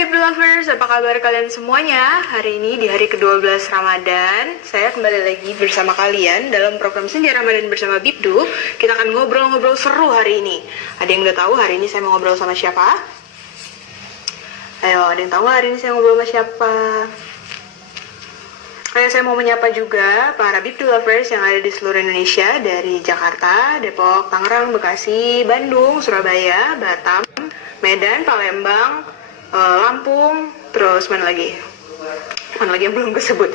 Baby Lovers, apa kabar kalian semuanya? Hari ini di hari ke-12 Ramadan, saya kembali lagi bersama kalian dalam program Senja Ramadan bersama Bibdu. Kita akan ngobrol-ngobrol seru hari ini. Ada yang udah tahu hari ini saya mau ngobrol sama siapa? Ayo, ada yang tahu hari ini saya ngobrol sama siapa? Saya mau menyapa juga para Bibdu Lovers yang ada di seluruh Indonesia, dari Jakarta, Depok, Tangerang, Bekasi, Bandung, Surabaya, Batam, Medan, Palembang, Lampung, terus mana lagi yang belum kesebut,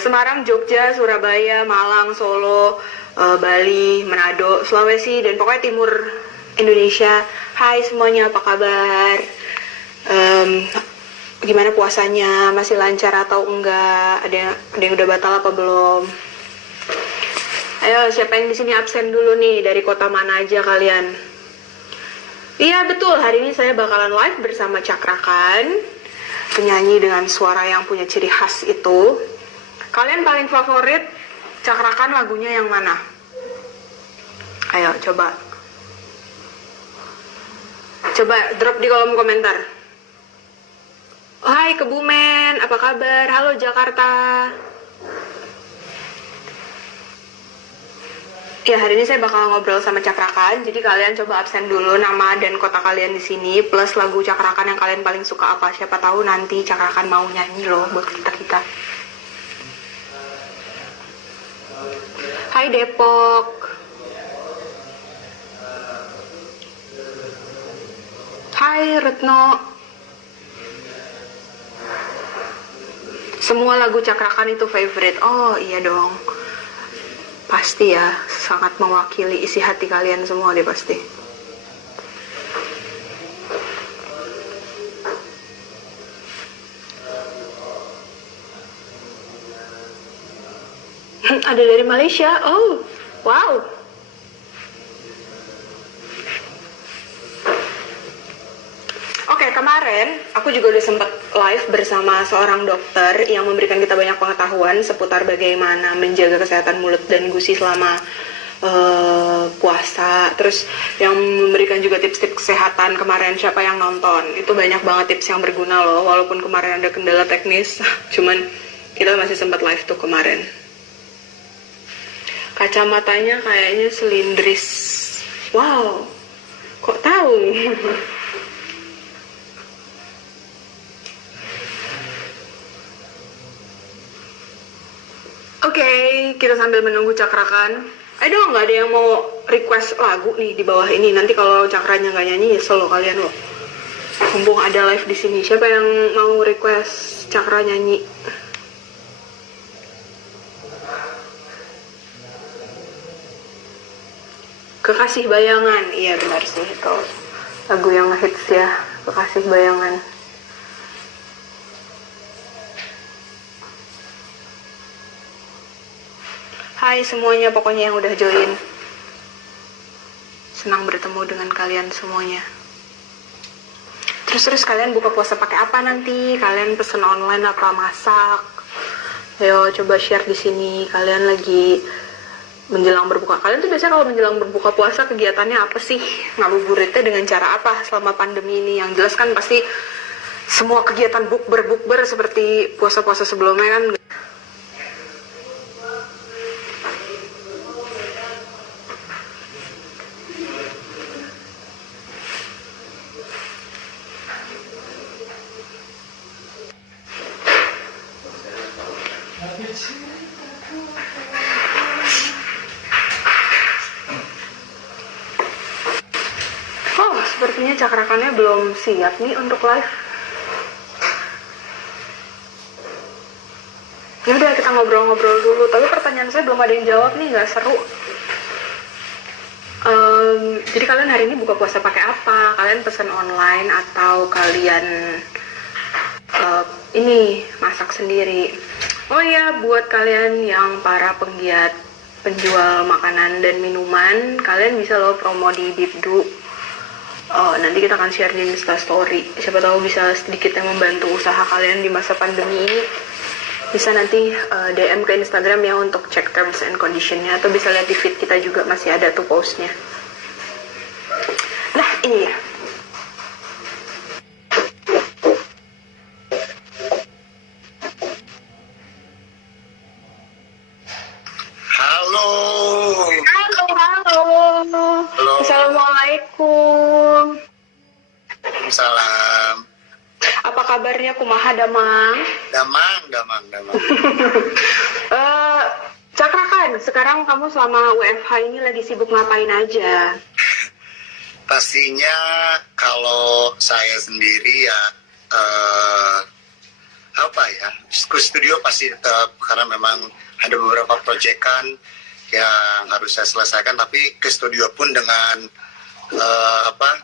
Semarang, Jogja, Surabaya, Malang, Solo, Bali, Manado, Sulawesi, dan pokoknya timur Indonesia. Hai semuanya, apa kabar? Gimana puasanya? Masih lancar atau enggak? Ada yang udah batal apa belum? Ayo, siapa yang di sini absen dulu nih? Dari kota mana aja kalian? Iya betul, hari ini saya bakalan live bersama Cakrakan, penyanyi dengan suara yang punya ciri khas itu. Kalian paling favorit Cakrakan lagunya yang mana? Ayo coba drop di kolom komentar. Hai Kebumen, apa kabar? Halo Jakarta. Ya, hari ini saya bakal ngobrol sama Cakrakan, jadi kalian coba absen dulu nama dan kota kalian di sini, plus lagu Cakrakan yang kalian paling suka apa. Siapa tahu nanti Cakrakan mau nyanyi loh buat kita-kita. Hai Depok. Hai Retno. Semua lagu Cakrakan itu favorite. Oh iya dong. Pasti ya, sangat mewakili isi hati kalian semua deh pasti. Ada dari Malaysia. Oh, wow. Oke, kemarin aku juga udah sempat live bersama seorang dokter yang memberikan kita banyak pengetahuan seputar bagaimana menjaga kesehatan mulut dan gusi selama puasa. Terus yang memberikan juga tips-tips kesehatan kemarin, siapa yang nonton, itu banyak banget tips yang berguna loh, walaupun kemarin ada kendala teknis. Cuman kita masih sempat live tuh kemarin. Kacamatanya kayaknya selindris. Wow, kok tahu? Oke, kita sambil menunggu Cakrakan. Aduh, nggak ada yang mau request lagu nih di bawah ini. Nanti kalau Cakranya nggak nyanyi, nyesel loh kalian loh. Mumpung ada live di sini, siapa yang mau request Cakra nyanyi? Kekasih Bayangan, iya benar sih itu lagu yang hits ya, Kekasih Bayangan. Hai semuanya, pokoknya yang udah join. Senang bertemu dengan kalian semuanya. Terus kalian buka puasa pakai apa nanti? Kalian pesen online apa masak? Ayo coba share di sini. Kalian lagi menjelang berbuka. Kalian tuh biasanya kalau menjelang berbuka puasa kegiatannya apa sih? Ngabuburitnya dengan cara apa selama pandemi ini? Yang jelas kan pasti semua kegiatan bukber seperti puasa-puasa sebelumnya kan. Oh, sepertinya Cakrakannya belum siap nih untuk live. Ya udah, kita ngobrol-ngobrol dulu. Tapi pertanyaan saya belum ada yang jawab nih, nggak seru. Jadi kalian hari ini buka puasa pakai apa? Kalian pesan online atau kalian ini masak sendiri? Oh iya, buat kalian yang para penggiat penjual makanan dan minuman, kalian bisa loh promo di Bibdu. Nanti kita akan share di Instastory. Siapa tahu bisa sedikit yang membantu usaha kalian di masa pandemi ini. Bisa nanti DM ke Instagram ya untuk cek terms and conditionnya, atau bisa lihat di feed kita juga masih ada tuh postnya. Nah ini ya. Halo. Halo, halo. Halo. Assalamualaikum. Salam. Apa kabarnya kumaha damang? Damang. Eh, Cakra kan, sekarang kamu selama WFH ini lagi sibuk ngapain aja? Pastinya kalau saya sendiri ya apa ya, ke studio pasti tetap karena memang ada beberapa proyekan yang harus saya selesaikan, tapi ke studio pun dengan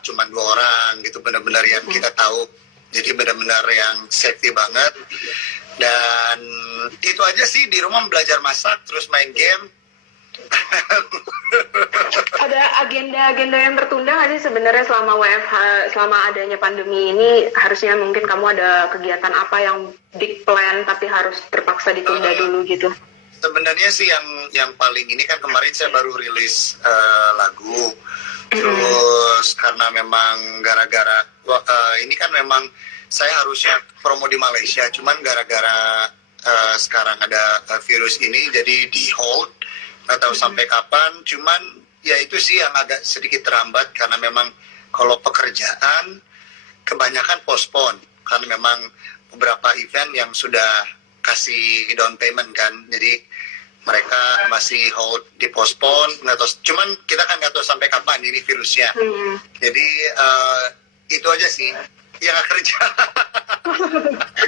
cuman 2 orang gitu, benar-benar yang kita tahu, jadi benar-benar yang safety banget. Dan itu aja sih, di rumah belajar masak terus main game. Ada agenda-agenda yang tertunda nggak sih sebenarnya selama WFH, selama adanya pandemi ini? Harusnya mungkin kamu ada kegiatan apa yang big plan tapi harus terpaksa ditunda dulu gitu? Sebenarnya sih yang paling ini kan, kemarin saya baru rilis lagu. Terus karena memang gara-gara ini kan memang saya harusnya promo di Malaysia, cuman gara-gara sekarang ada virus ini jadi di hold, nggak tahu sampai kapan. Cuman ya itu sih yang agak sedikit terhambat karena memang kalau pekerjaan kebanyakan postpone karena memang beberapa event yang sudah kasih down payment kan, jadi mereka masih hold di postpone, nggak tahu. Cuman kita kan nggak tahu sampai kapan ini virusnya. Jadi itu aja sih yang nggak kerja.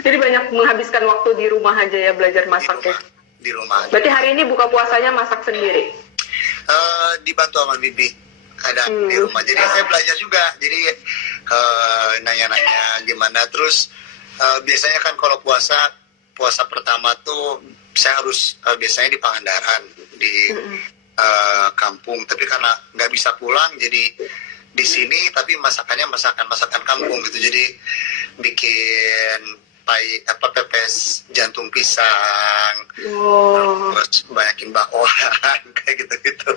Jadi banyak menghabiskan waktu di rumah aja ya, belajar masak ya? Di rumah. Berarti hari ini buka puasanya masak sendiri? Dibantu sama bibi ada di rumah, jadi saya belajar juga, jadi nanya-nanya gimana. Terus biasanya kan kalau puasa pertama tuh saya harus biasanya di Pangandaran di kampung, tapi karena nggak bisa pulang jadi di sini, tapi masakannya masakan kampung gitu, jadi bikin pepes jantung pisang, terus banyakin bakwan kayak gitu.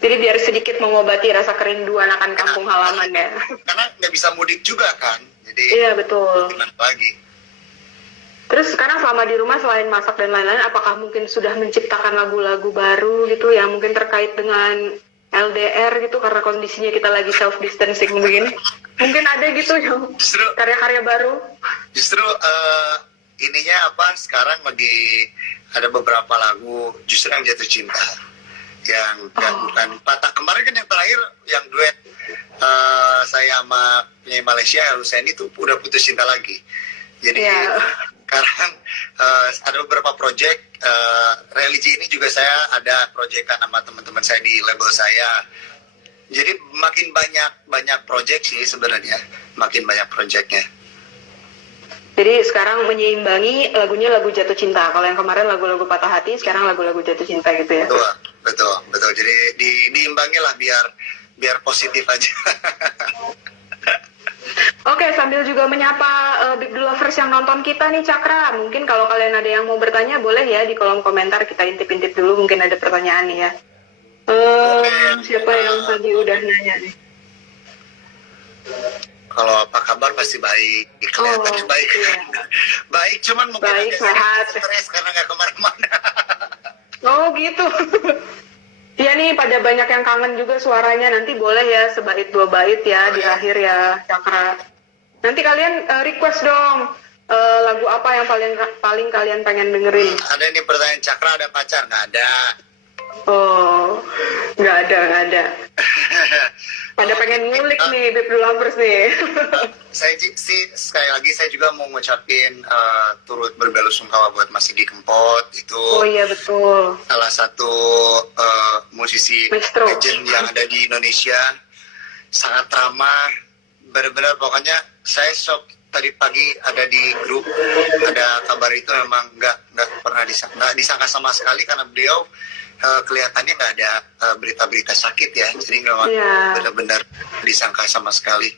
Jadi biar sedikit mengobati rasa kerinduan akan kampung halaman ya. Karena nggak bisa mudik juga kan, jadi iya betul. gimana lagi. Terus sekarang selama di rumah selain masak dan lain-lain, apakah mungkin sudah menciptakan lagu-lagu baru gitu yang mungkin terkait dengan LDR gitu, karena kondisinya kita lagi self distancing begini? Mungkin ada gitu yang karya-karya baru? Justru ininya sekarang lagi ada beberapa lagu justru yang jatuh cinta, yang bukan patah. Kemarin kan yang terakhir yang duet saya sama penyanyi Malaysia Hussein itu udah putus cinta lagi. Jadi sekarang ada beberapa project religi ini juga, saya ada proyekan sama teman-teman saya di label saya. Jadi makin banyak project sih sebenarnya, makin banyak projectnya. Jadi sekarang menyeimbangi lagunya lagu jatuh cinta. Kalau yang kemarin lagu-lagu patah hati, sekarang lagu-lagu jatuh cinta gitu ya? Betul. Jadi diimbangi lah biar positif aja. Oke, sambil juga menyapa Big Do Lovers yang nonton kita nih, Cakra. Mungkin kalau kalian ada yang mau bertanya, boleh ya di kolom komentar, kita intip-intip dulu, mungkin ada pertanyaan nih ya. Siapa yang tadi udah nanya nih? Kalau apa kabar pasti baik, kelihatannya baik. Iya. Baik, cuman mungkin baik, sehat, stres karena nggak kemana-mana. Oh gitu. Iya nih, pada banyak yang kangen juga suaranya. Nanti boleh ya sebait 2 bait ya di akhir ya, Cakra. Nanti kalian request dong lagu apa yang paling kalian pengen dengerin. Ada nih pertanyaan, Cakra ada pacar? Nggak ada. Oh, nggak ada. Pada pengen ngulik nih, Big Do Lovers nih. Saya sih sekali lagi saya juga mau ngucapin turut berbelasungkawa buat Mas Sigi Kempot. Itu Oh iya betul. salah satu musisi Maestro. legend yang ada di Indonesia, sangat ramah, benar-benar. Pokoknya saya shock tadi pagi ada di grup ada kabar itu, memang nggak pernah disangka sama sekali karena beliau kelihatannya nggak ada berita-berita sakit ya, jadi memang benar-benar disangka sama sekali.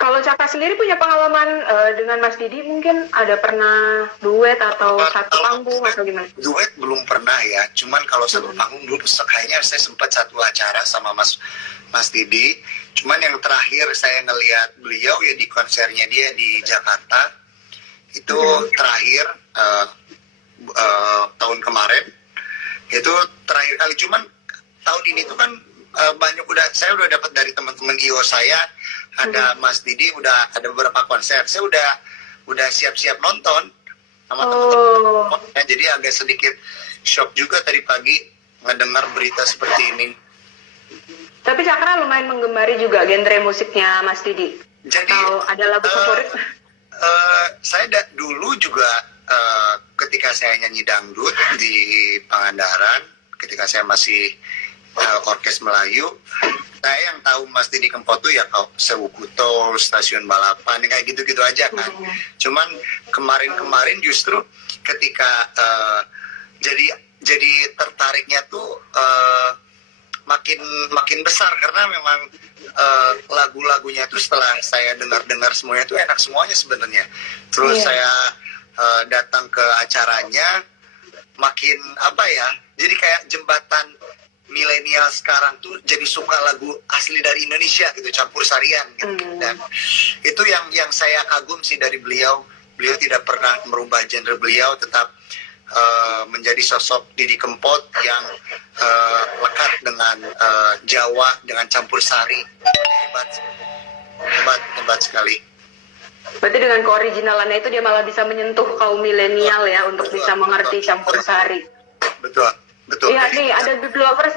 Kalau Cakra sendiri punya pengalaman dengan Mas Didi, mungkin ada pernah duet atau satu panggung atau gimana? Duet belum pernah ya, cuman kalau satu panggung dulu kayaknya saya sempat satu acara sama Mas Didi. Cuman yang terakhir saya ngelihat beliau ya di konsernya dia di Jakarta itu terakhir tahun kemarin. Itu terakhir kali, cuman tahun ini tuh kan banyak saya udah dapat dari teman-teman IO saya, ada Mas Didi, udah ada beberapa konser. Saya udah siap-siap nonton sama teman-teman. Jadi agak sedikit shock juga tadi pagi ngedengar berita seperti ini. Tapi Cakra lumayan menggemari juga genre musiknya Mas Didi. Jadi atau ada lagu favorit? Saya dulu juga ketika saya nyanyi dangdut di Pangandaran, ketika saya masih orkes Melayu, saya yang tahu Mas Didi Kempot tuh ya Sewu Kutol, Stasiun Balapan, kayak gitu-gitu aja kan. Cuman kemarin justru ketika jadi tertariknya tuh makin besar, karena memang lagu-lagunya tuh setelah saya dengar semuanya tuh enak semuanya sebenarnya. Terus saya datang ke acaranya, makin apa ya, jadi kayak jembatan milenial sekarang tuh jadi suka lagu asli dari Indonesia gitu, campur sarian gitu. Dan itu yang saya kagum sih dari beliau tidak pernah merubah genre beliau, tetap menjadi sosok Didi Kempot yang lekat dengan Jawa dengan campur sari. Hebat sekali. Berarti dengan keoriginalannya itu dia malah bisa menyentuh kaum milenial ya, untuk bisa mengerti campur sari. Betul. Iya nih, ada People Lovers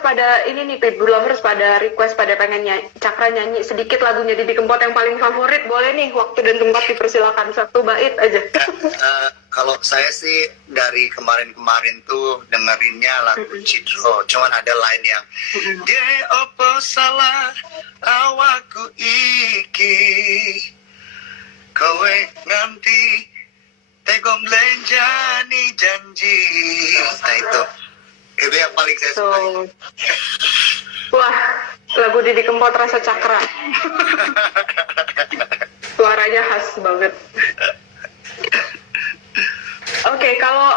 pada request, pada pengen Cakra nyanyi sedikit lagunya Didi Kempot yang paling favorit. Boleh nih, waktu dan tempat dipersilakan, satu bait aja. Kalau saya sih dari kemarin tuh dengerinnya lagu Cidro, cuman ada lain yang dia opo salah awakku iki kowe nganti tegom lenjani janji. Nah itu yang paling saya suka. Wah, lagu Didi Kempot rasa Cakra. Suaranya khas banget. Oke, kalau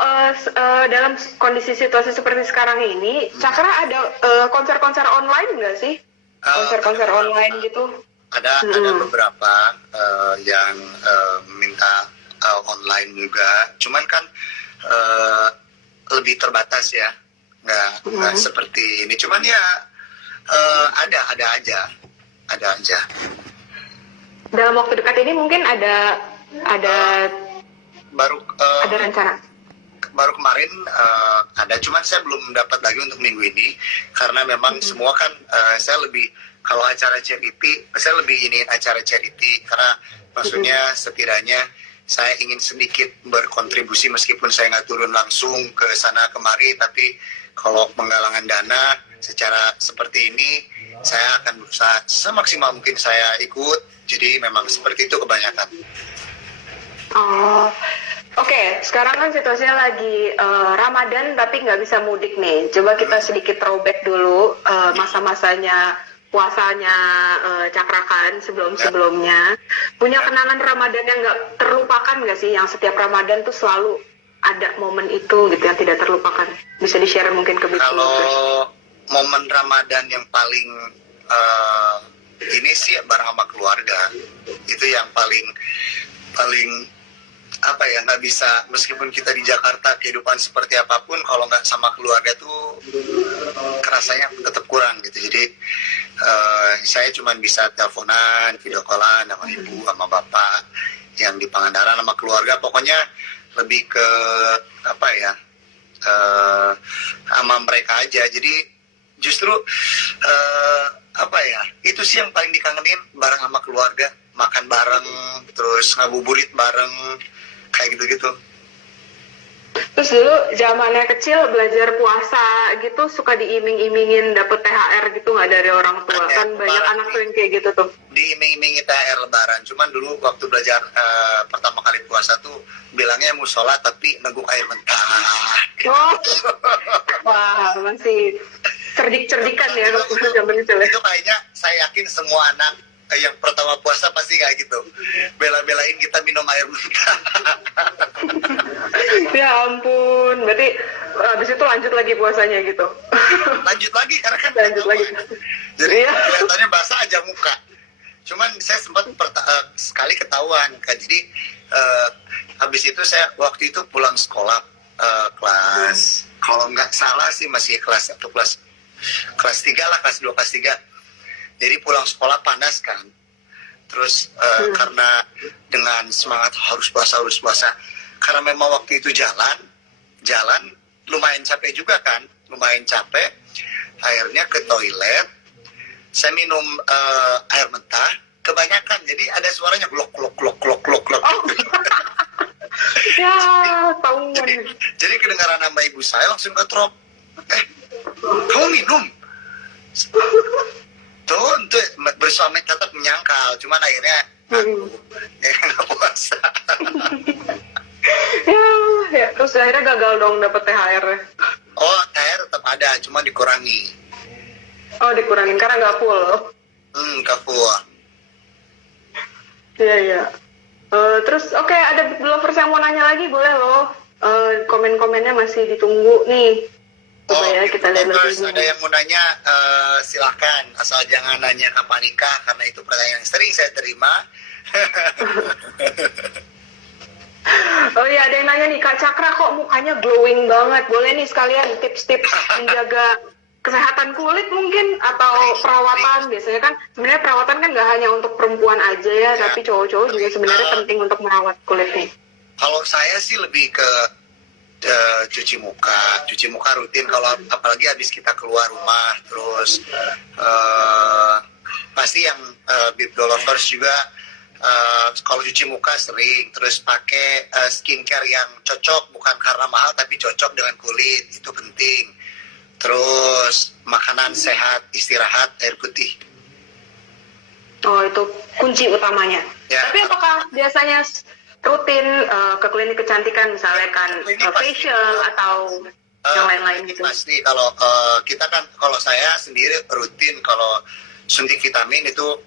dalam kondisi situasi seperti sekarang ini, Cakra ada konser-konser online nggak sih? Konser-konser online gitu? Ada beberapa yang minta online juga, cuman kan lebih terbatas ya, nggak seperti ini. Cuman ya ada aja. Dalam waktu dekat ini mungkin ada rencana? Baru kemarin ada, cuman saya belum dapat lagi untuk minggu ini, karena memang semua kan saya lebih, kalau acara charity, saya lebih ingin acara charity, karena maksudnya setidaknya saya ingin sedikit berkontribusi, meskipun saya nggak turun langsung ke sana kemari, tapi kalau penggalangan dana secara seperti ini, saya akan berusaha semaksimal mungkin saya ikut. Jadi memang seperti itu kebanyakan. Oke, sekarang kan situasinya lagi Ramadan tapi nggak bisa mudik nih. Coba kita sedikit throwback dulu masa-masanya puasanya Cakrakan sebelum-sebelumnya. Punya kenangan Ramadan yang nggak terlupakan nggak sih? Yang setiap Ramadan tuh selalu ada momen itu gitu yang tidak terlupakan. Bisa di-share mungkin ke Big Lovers. Kalau momen Ramadan yang paling ini sih bareng sama keluarga. Itu yang paling apa ya, nggak bisa, meskipun kita di Jakarta kehidupan seperti apapun, kalau nggak sama keluarga tuh kerasanya tetap kurang gitu. Jadi saya cuma bisa teleponan, video callan sama ibu sama bapak yang di Pangandaran, sama keluarga. Pokoknya lebih ke apa ya, sama mereka aja. Jadi justru apa ya, itu sih yang paling dikangenin, bareng sama keluarga, makan bareng, terus ngabuburit bareng, kayak gitu-gitu. Terus dulu zamannya kecil belajar puasa gitu, suka diiming-imingin dapet THR gitu nggak dari orang tua? Kan banyak anak tuh yang kayak gitu tuh. Diiming-imingi THR lebaran, cuman dulu waktu belajar pertama kali puasa tuh bilangnya musola tapi neguk air mentah. Wah, masih cerdik-cerdikan ya zaman itu. Itu kayaknya saya yakin semua anak yang pertama puasa pasti kayak gitu, bela-belain kita minum air mentah. Ya ampun, berarti habis itu lanjut lagi puasanya gitu? Lanjut lagi, karena kan lanjut lagi. Jadi kelihatannya basah aja muka. Cuman saya sempat sekali ketahuan, Kak. Jadi habis itu saya waktu itu pulang sekolah kelas kalau nggak salah sih masih kelas 1 kelas 3 lah, kelas 2 kelas 3. Jadi pulang sekolah panas kan. Terus karena dengan semangat harus puasa, karena memang waktu itu jalan lumayan capek juga kan, lumayan capek. Akhirnya ke toilet, saya minum air mentah kebanyakan, jadi ada suaranya glok. Oh. Ya, tahu. Jadi kedengaran nama ibu saya langsung ngetrop. Kamu minum? Tuh, untuk bersuami tetap menyangkal, cuman akhirnya nggak puasa. Ya, terus akhirnya gagal dong dapet THR. Oh, THR tetap ada, cuma dikurangi. Oh, dikurangin karena nggak full. Nggak full. Iya. Terus oke, ada lovers yang mau nanya lagi, boleh loh. Komen-komennya masih ditunggu nih. Coba ya kita lihat terus lagi. ada yang mau nanya, silahkan, asal jangan nanya kapan nikah, karena itu pertanyaan yang sering saya terima. Oh iya, ada yang nanya nih, Kak Cakra kok mukanya glowing banget. Boleh nih sekalian tips-tips menjaga kesehatan kulit mungkin, atau perawatan. Biasanya kan sebenarnya perawatan kan nggak hanya untuk perempuan aja ya, tapi cowok-cowok juga sebenarnya penting untuk merawat kulit nih. Kalau saya sih lebih ke cuci muka rutin, kalau apalagi habis kita keluar rumah. Terus pasti yang Bibdo lovers juga, kalau cuci muka sering, terus pakai skincare yang cocok, bukan karena mahal tapi cocok dengan kulit, itu penting. Terus makanan sehat, istirahat, air putih. Oh, itu kunci utamanya. Ya. Tapi apakah biasanya rutin ke klinik kecantikan, misalnya kan facial atau yang lain-lain gitu? Pasti. Kalau kita kan, kalau saya sendiri rutin, kalau suntik vitamin itu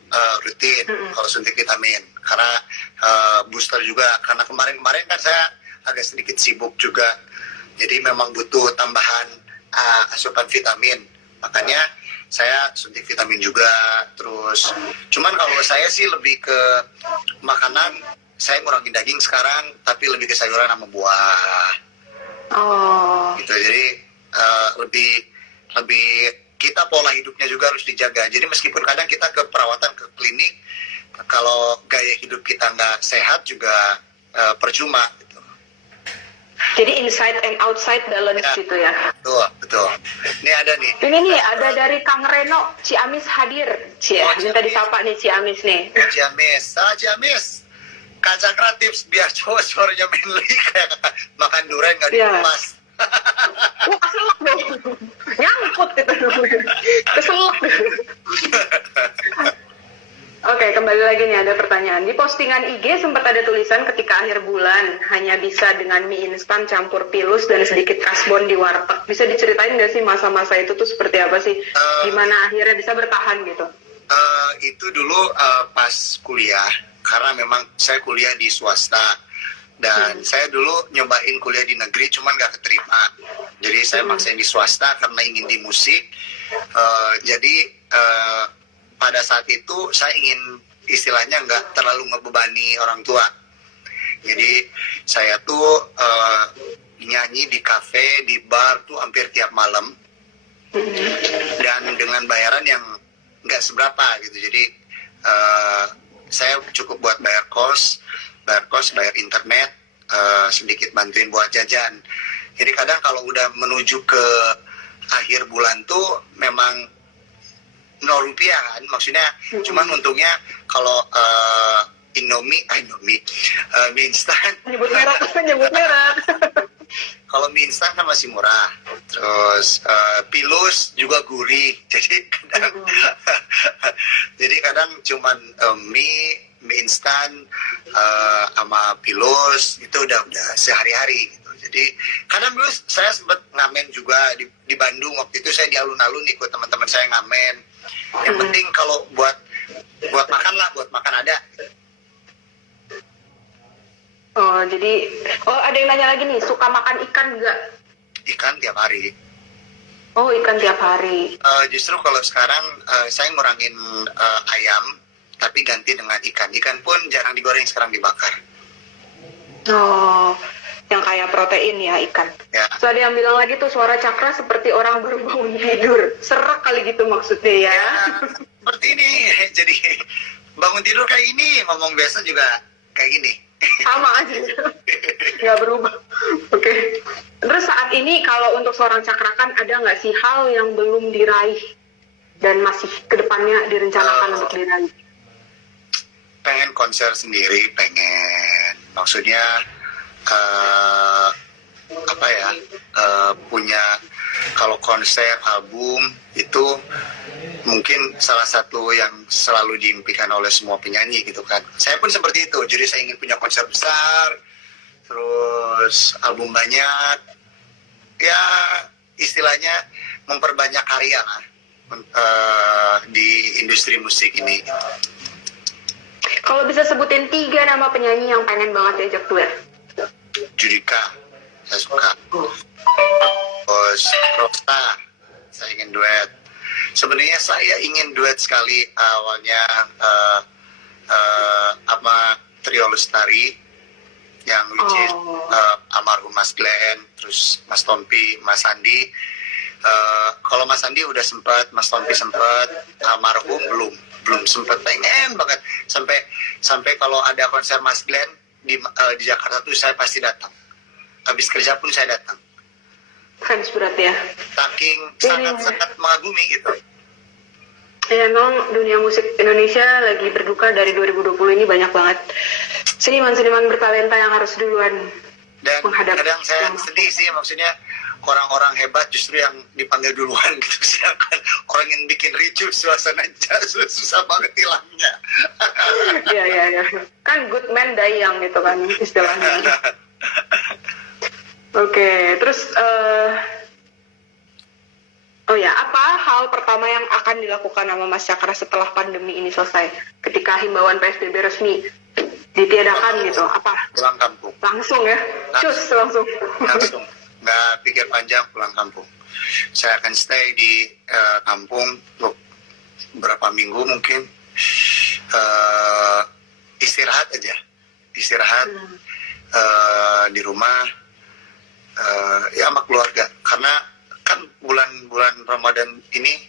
rutin. Kalau suntik vitamin, karena booster juga, karena kemarin kan saya agak sedikit sibuk juga, jadi memang butuh tambahan asupan vitamin, makanya saya suntik vitamin juga. Terus cuman kalau saya sih lebih ke makanan, saya ngurangin daging sekarang, tapi lebih ke sayuran sama buah. Oh. Gitu. Jadi lebih kita pola hidupnya juga harus dijaga. Jadi meskipun kadang kita ke perawatan, ke klinik, kalau gaya hidup kita nggak sehat juga percuma. Gitu. Jadi inside and outside balance gitu ya. Betul. Ini ada nih. Ini nih ada dari Kang Reno, Ciamis hadir. Minta disapa nih Ciamis nih. Ciamis. Kaca kreatif biar cowok suaranya manly, kayak makan durian nggak dikemas. Wah, keselak dong. Nyangkut gitu. Keselak. Oke, kembali lagi nih, ada pertanyaan. Di postingan IG sempat ada tulisan ketika akhir bulan hanya bisa dengan mie instan campur pilus dan sedikit kasbon di warteg. Bisa diceritain nggak sih masa-masa itu tuh seperti apa sih? Gimana akhirnya bisa bertahan gitu? Itu dulu pas kuliah, karena memang saya kuliah di swasta. Dan saya dulu nyobain kuliah di negeri, cuman nggak keterima. Jadi saya maksain di swasta karena ingin di musik. Jadi pada saat itu saya ingin istilahnya nggak terlalu ngebebani orang tua. Jadi saya tuh nyanyi di kafe, di bar tuh hampir tiap malam. Dan dengan bayaran yang nggak seberapa gitu. Jadi saya cukup buat bayar kos, bayar internet, sedikit bantuin buat jajan. Jadi kadang kalau udah menuju ke akhir bulan tuh memang 0 rupiah kan, maksudnya. Cuman untungnya kalau Indomie, mie instan. Nyebut merah. Kalau mie instan kan masih murah. Terus pilus juga gurih. Jadi kadang cuman mie instan sama pilus itu udah sehari-hari gitu. Jadi kadang dulu saya sempat ngamen juga di Bandung. Waktu itu saya di alun-alun ikut teman-teman saya ngamen. Yang penting kalau buat makan lah, buat makan ada. Oh, jadi ada yang nanya lagi nih, suka makan ikan nggak? Ikan tiap hari. Oh, ikan tiap hari. Justru kalau sekarang saya ngurangin ayam, tapi ganti dengan ikan. Ikan pun jarang digoreng, sekarang dibakar. Oh, yang kaya protein ya, ikan. Ya. So ada yang bilang lagi tuh suara Cakra seperti orang baru bangun tidur. Serak kali gitu maksudnya ya. Ya, seperti ini. Jadi bangun tidur kayak ini, ngomong biasa juga kayak gini. Sama aja. Nggak berubah. Oke. Terus saat ini kalau untuk seorang Cakrakan ada nggak sih hal yang belum diraih dan masih kedepannya direncanakan untuk diraih? Pengen konser sendiri, pengen. Maksudnya apa ya, punya, kalau konser album itu mungkin salah satu yang selalu diimpikan oleh semua penyanyi gitu kan. Saya pun seperti itu, jadi saya ingin punya konser besar, terus album banyak, ya istilahnya memperbanyak karya lah di industri musik ini. Kalau bisa sebutin 3 nama penyanyi yang pengen banget diajak duet. Judika, saya suka. Terus Rosta, saya ingin duet. Sebenarnya saya ingin duet sekali awalnya sama Trio Lestari, yang which is almarhum Mas Glenn, terus Mas Tompi, Mas Andi. Kalau Mas Andi udah sempat, Mas Tompi sempat, almarhum belum sempat. Pengen banget sampai kalau ada konser Mas Glenn di Jakarta tuh saya pasti datang. Habis kerja pun saya datang. Fans berarti ya. Saking sangat mengagumi gitu. Ya memang dunia musik Indonesia lagi berduka dari 2020 ini, banyak banget seniman-seniman bertalenta yang harus duluan Dan menghadapi. kadang saya sedih sih, maksudnya orang-orang hebat justru yang dipanggil duluan gitu, sedangkan orang yang bikin ricuh suasana susah banget hilangnya. Iya. Kan good man die young gitu kan istilahnya. Oke, terus oh ya, apa hal pertama yang akan dilakukan sama Mas Cakra setelah pandemi ini selesai? Ketika himbauan PSBB resmi ditiadakan gitu, apa? Pulang kampung. Langsung ya? Cus, langsung. Langsung. Nggak pikir panjang, pulang kampung. Saya akan stay di kampung untuk berapa minggu mungkin. Istirahat aja. Di rumah. Ya sama keluarga. Karena kan bulan Ramadan ini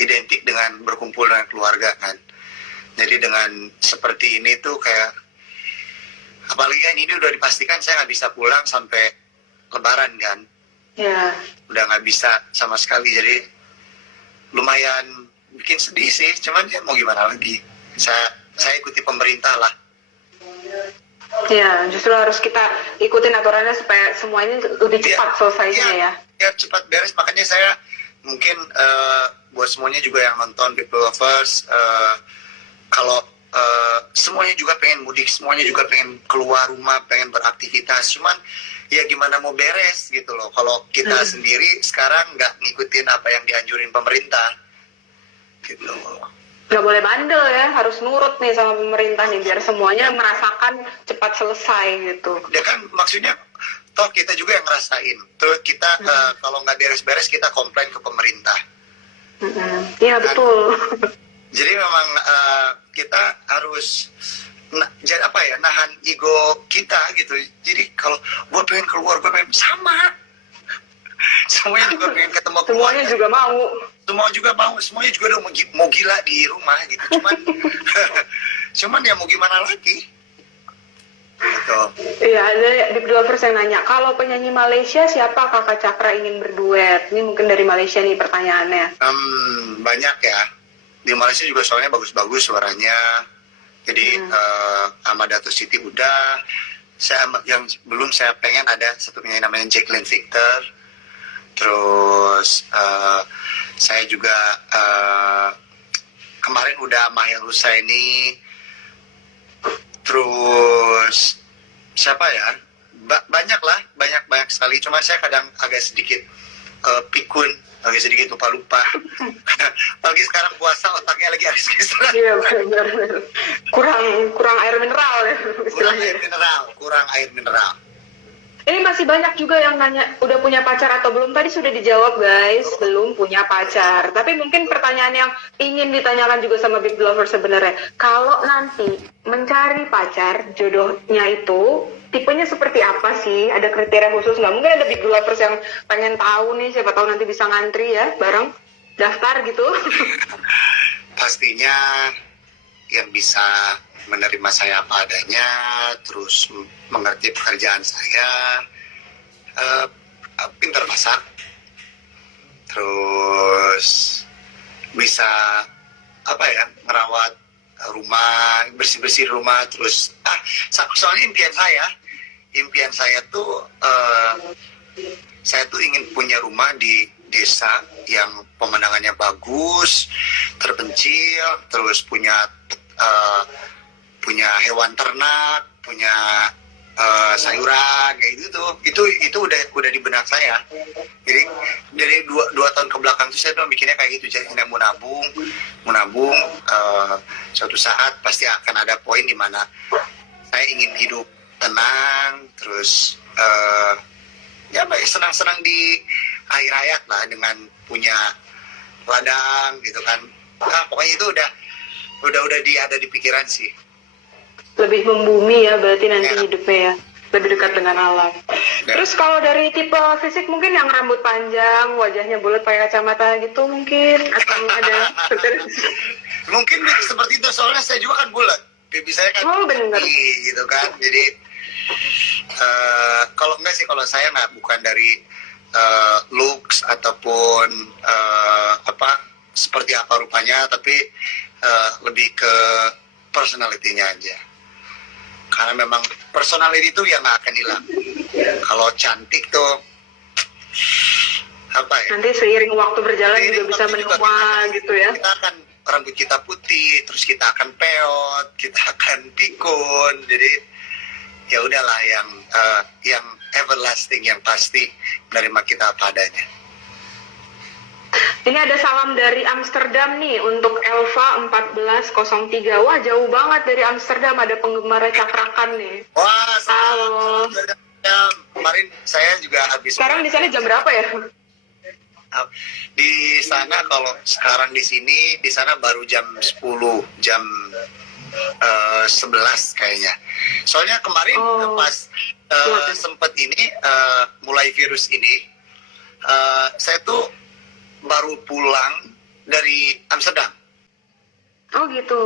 identik dengan berkumpul dengan keluarga kan. Jadi dengan seperti ini tuh kayak, apalagi kan ini udah dipastikan saya nggak bisa pulang sampai Lebaran kan. Ya. Udah nggak bisa sama sekali, jadi lumayan bikin sedih sih. Cuman ya mau gimana lagi, saya ikuti pemerintah lah. Ya, justru harus kita ikutin aturannya supaya semuanya lebih cepat selesainya ya. Ya cepat beres, makanya saya mungkin buat semuanya juga yang nonton People Lovers, kalau semuanya juga pengen mudik, semuanya juga pengen keluar rumah, pengen beraktivitas, cuman ya gimana mau beres gitu loh. Kalau kita sendiri sekarang nggak ngikutin apa yang dianjurin pemerintah gitu. Nggak boleh bandel ya, harus nurut nih sama pemerintah nih biar semuanya merasakan cepat selesai gitu. Ya kan maksudnya toh kita juga yang ngerasain. Terus kita kalau nggak beres-beres kita komplain ke pemerintah. Iya betul. Jadi memang kita harus nahan ego kita gitu. Jadi kalau gue pengen keluar, gue pengen sama. Semuanya juga pengen ketemu keluarga. Semuanya juga mau. Semuanya juga udah mau gila di rumah gitu. Cuman ya mau gimana lagi? Gitu. Iya, ada di Lovers yang nanya, kalau penyanyi Malaysia siapa Kakak Cakra ingin berduet? Ini mungkin dari Malaysia nih pertanyaannya. Banyak ya. Di Malaysia juga soalnya bagus-bagus suaranya. Jadi sama Dato' Siti udah. Yang belum saya pengen ada satu penyanyi namanya Jacqueline Victor. Terus saya juga kemarin udah Mahir Husaini. Terus siapa ya? Banyak sekali. Cuma saya kadang agak sedikit pikun, agak sedikit lupa. Pagi sekarang puasa otaknya lagi habis istirahat. Iya benar. Kurang air mineral ya istilahnya. Kurang air mineral. Ini masih banyak juga yang nanya, udah punya pacar atau belum? Tadi sudah dijawab guys, belum punya pacar. Tapi mungkin pertanyaan yang ingin ditanyakan juga sama Big Lover sebenarnya. Kalau nanti mencari pacar, jodohnya itu, tipenya seperti apa sih? Ada kriteria khusus nggak? Mungkin ada Big Lovers yang pengen tahu nih, siapa tahu nanti bisa ngantri ya, bareng daftar gitu. Pastinya yang bisa menerima saya apa adanya, terus mengerti pekerjaan saya, eh, pintar masak, terus bisa apa ya, merawat rumah, bersih-bersih rumah, terus soalnya impian saya tuh saya tuh ingin punya rumah di desa yang pemandangannya bagus, terpencil, terus punya punya hewan ternak, punya sayuran kayak gitu tuh. Itu udah di benak saya. Jadi dari dua tahun ke belakang tuh saya tuh mikirnya kayak gitu. Jadi mau nabung suatu saat pasti akan ada poin di mana saya ingin hidup tenang, terus ya baik, senang-senang di akhir hayat lah dengan punya ladang gitu kan. Pokoknya itu udah ada di pikiran sih. Lebih membumi ya berarti nanti Ya. hidupnya ya, lebih dekat dengan alam. Ya. Terus kalau dari tipe fisik mungkin yang rambut panjang, wajahnya bulat pakai kacamata gitu mungkin, atau ada Mungkin seperti itu, soalnya saya juga kan bulat, pipi saya kan bener. tinggi gitu kan. Jadi kalau enggak sih, kalau saya nggak, bukan dari looks ataupun seperti apa rupanya, tapi lebih ke personality-nya aja. Karena memang personality itu yang nggak akan hilang. Kalau cantik tuh apa ya? Nanti seiring waktu berjalan Seiring juga bisa waktu juga menua gitu ya. Kita akan, rambut kita putih, terus kita akan peot, kita akan pikun. Jadi ya udahlah, yang everlasting, yang pasti menerima kita apa adanya. Ini ada salam dari Amsterdam nih untuk Elva 1403. Wah, jauh banget dari Amsterdam, ada penggemar cakrakan nih. Wah, Halo. kemarin saya juga habis. Sekarang di sana jam berapa ya? Di sana, kalau sekarang di sini, di sana baru jam 10, jam 11 kayaknya. Soalnya kemarin pas sempet ini mulai virus ini, saya tuh baru pulang dari Amsterdam. Oh gitu.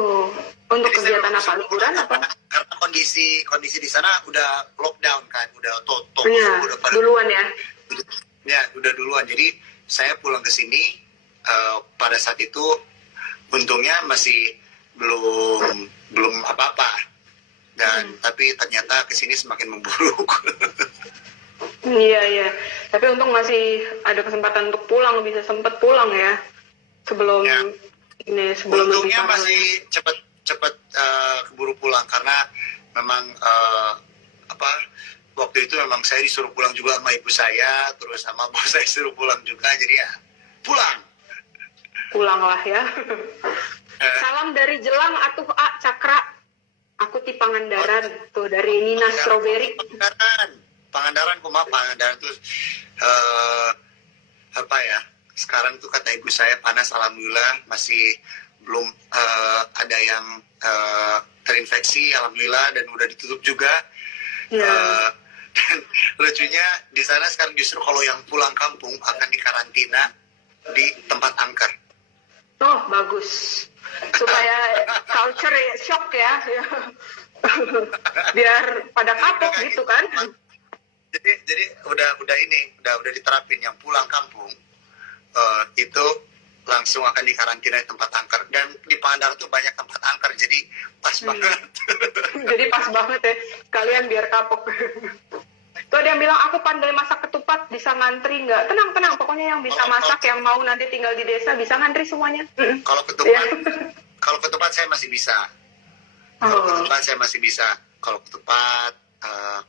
Untuk Jadi saya kegiatan baru apa? bisa Liburan apa? Karena kondisi di sana udah lockdown kan, udah toko Iya, udah pada duluan ya. ya udah duluan. Jadi saya pulang ke sini pada saat itu untungnya masih belum apa-apa, dan tapi ternyata ke sini semakin memburuk. Iya. Tapi untung masih ada kesempatan untuk pulang, bisa sempet pulang ya. Sebelum Ya. sebelum lebih Untungnya parah. masih cepet keburu pulang, karena memang waktu itu memang saya disuruh pulang juga sama ibu saya, terus sama bos saya suruh pulang juga, jadi ya pulang. Pulanglah ya. Salam dari Jelang atuh Cakra. Aku ti Pangandaran tuh dari Nina Strawberry. Pangandaran kumaha, Pangandaran tuh apa ya? Sekarang tuh kata ibu saya panas, alhamdulillah masih belum ada yang terinfeksi, alhamdulillah, dan udah ditutup juga. Ya. Dan lucunya di sana sekarang justru kalau yang pulang kampung akan dikarantina di tempat angker. Oh, bagus. Supaya culture shock ya. Biar pada kapok gitu kan. Jadi udah diterapin yang pulang kampung itu langsung akan dikarantina di tempat angker, dan di Pangandaran tuh banyak tempat angker, jadi pas banget. Jadi pas banget ya, kalian biar kapok. Tuh ada yang bilang aku pandai masak ketupat, bisa ngantri nggak? Tenang, pokoknya yang bisa masak, yang mau nanti tinggal di desa bisa ngantri semuanya. Kalau ketupat saya masih bisa. Kalau ketupat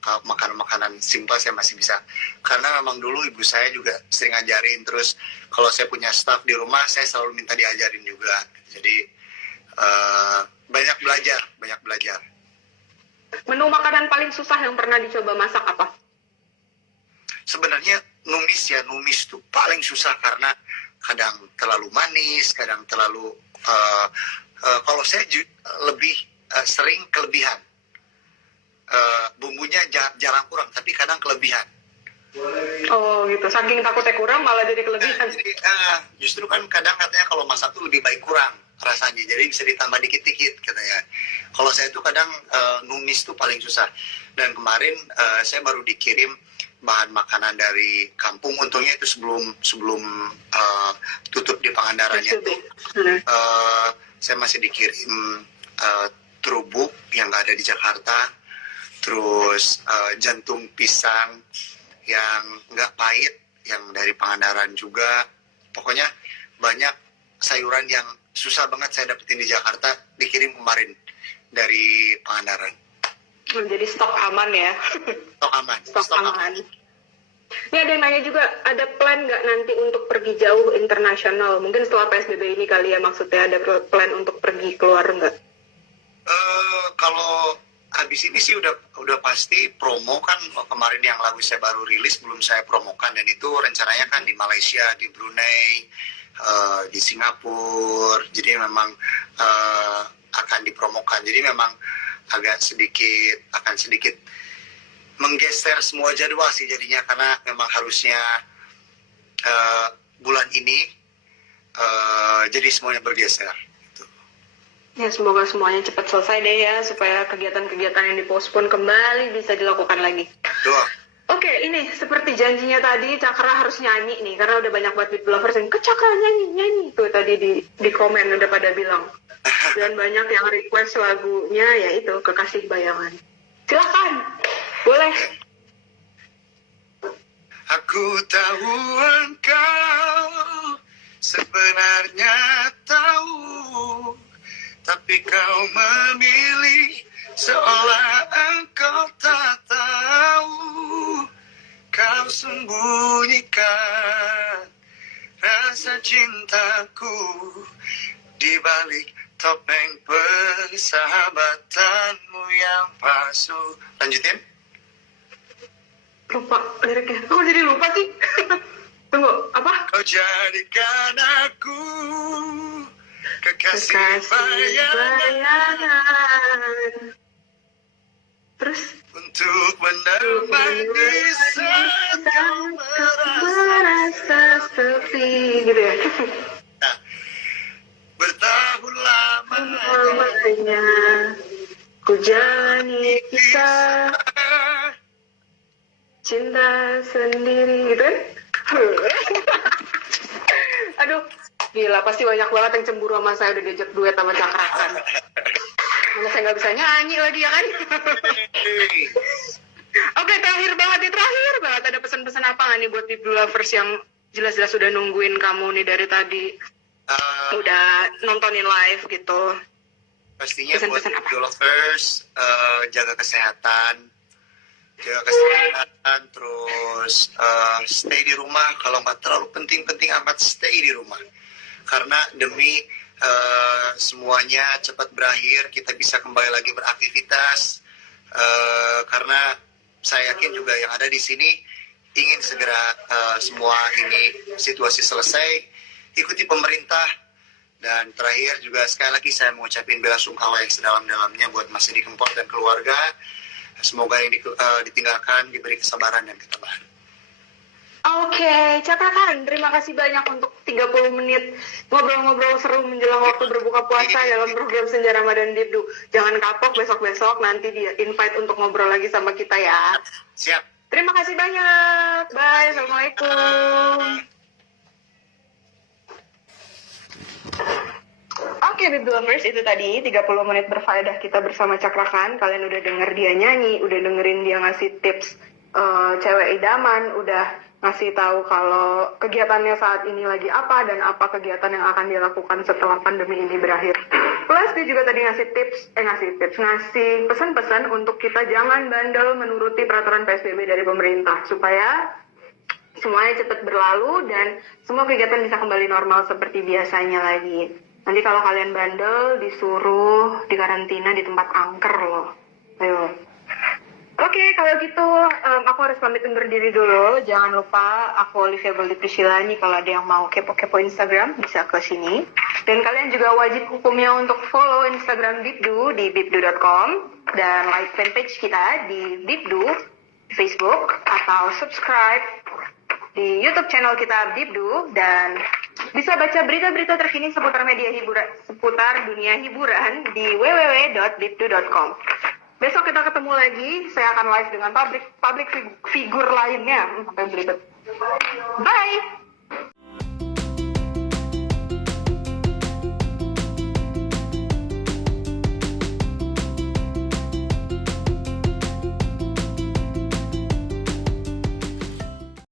kalau makanan-makanan simpel saya masih bisa, karena memang dulu ibu saya juga sering ngajarin. Terus kalau saya punya staff di rumah, saya selalu minta diajarin juga. Jadi banyak belajar. Menu makanan paling susah yang pernah dicoba masak apa? sebenarnya numis itu paling susah karena kadang terlalu manis, kadang terlalu kalau saya lebih sering kelebihan. Bumbunya jarang kurang, tapi kadang kelebihan. Oh gitu, saking takutnya kurang malah jadi kelebihan. Jadi justru kan kadang katanya kalau masak tuh lebih baik kurang rasanya, jadi bisa ditambah dikit-dikit katanya. Kalau saya tuh kadang numis tuh paling susah. Dan kemarin saya baru dikirim bahan makanan dari kampung, untungnya itu sebelum tutup di Pangandarannya tuh saya masih dikirim terubuk yang nggak ada di Jakarta, terus jantung pisang yang nggak pahit yang dari Pangandaran juga. Pokoknya banyak sayuran yang susah banget saya dapetin di Jakarta dikirim kemarin dari Pangandaran. Jadi stok aman ya. Stok aman. Ini ada yang nanya juga, ada plan nggak nanti untuk pergi jauh internasional? Mungkin setelah PSBB ini kali ya, maksudnya ada plan untuk pergi keluar nggak? Kalau habis ini sih udah pasti promo kan. Kemarin yang lagu saya baru rilis belum saya promokan, dan itu rencananya kan di Malaysia, di Brunei, di Singapura. Jadi memang akan dipromokan. Jadi memang akan sedikit menggeser semua jadwal sih jadinya, karena memang harusnya bulan ini jadi semuanya bergeser. Ya semoga semuanya cepat selesai deh ya, supaya kegiatan-kegiatan yang dipospon kembali bisa dilakukan lagi. Doa. Oke, ini seperti janjinya tadi, Cakra harus nyanyi nih, karena udah banyak buat Beat Lovers yang ke Cakra nyanyi. Tuh tadi di komen udah pada bilang. Dan banyak yang request lagunya, yaitu Kekasih Bayangan. Silakan, boleh. Aku tahu engkau sebenarnya tahu, tapi kau memilih seolah engkau tak tahu. Kau sembunyikan rasa cintaku di balik topeng persahabatanmu yang palsu. Lanjutin. Lupa liriknya. Kok jadi lupa sih? Tunggu, apa? Kau jadikan aku kekasih bayangan. Terus? Untuk menemani saat kau merasa sepi. Gitu ya? Nah, bertahun lamanya ku jalani kisah cinta sendiri, gitu kan? Aduh, gila, pasti banyak banget yang cemburu sama saya udah diajak duet sama Cakra kan. Karena saya nggak bisa nyanyi lagi ya kan? Oke, terakhir banget ada pesan-pesan apa nggak nih buat Beat Lovers yang jelas-jelas sudah nungguin kamu nih dari tadi, udah nontonin live gitu. Pastinya buat Beat Lovers, jaga kesehatan, terus stay di rumah. Kalau nggak terlalu penting-penting amat, stay di rumah, karena demi semuanya cepat berakhir, kita bisa kembali lagi beraktivitas, karena saya yakin juga yang ada di sini ingin segera semua ini situasi selesai. Ikuti pemerintah. Dan terakhir juga sekali lagi saya mengucapkan bela sungkawa yang sedalam-dalamnya buat Mas Didi Kempot dan keluarga. Semoga yang ditinggalkan diberi kesabaran dan ketabahan. Oke, Cakra kan, terima kasih banyak untuk 30 menit ngobrol-ngobrol seru menjelang waktu berbuka puasa dalam program Senja Ramadan Dibdu. Jangan kapok, besok-besok nanti dia invite untuk ngobrol lagi sama kita ya. Siap. Terima kasih banyak. Bye, Assalamualaikum. Oke, Beat Lovers, itu tadi 30 menit berfaedah kita bersama Cakra Khan. Kalian udah denger dia nyanyi, udah dengerin dia ngasih tips cewek idaman, udah ngasih tahu kalau kegiatannya saat ini lagi apa dan apa kegiatan yang akan dia lakukan setelah pandemi ini berakhir. Plus dia juga tadi ngasih pesan-pesan untuk kita jangan bandel menuruti peraturan PSBB dari pemerintah supaya semuanya cepat berlalu dan semua kegiatan bisa kembali normal seperti biasanya lagi. Nanti kalau kalian bandel disuruh dikarantina di tempat angker loh. Ayo. Oke, kalau gitu aku harus pamit undur diri dulu. Jangan lupa aku Olivia Goldi Priscilla nih, kalau ada yang mau kepo-kepo Instagram bisa ke sini. Dan kalian juga wajib hukumnya untuk follow Instagram Bibdu di bibdu.com dan like fanpage kita di Bibdu di Facebook, atau subscribe di YouTube channel kita Bibdu, dan bisa baca berita-berita terkini seputar dunia hiburan di www.bibdu.com. Besok kita ketemu lagi, saya akan live dengan public figure lainnya. Sampai berikut. Bye!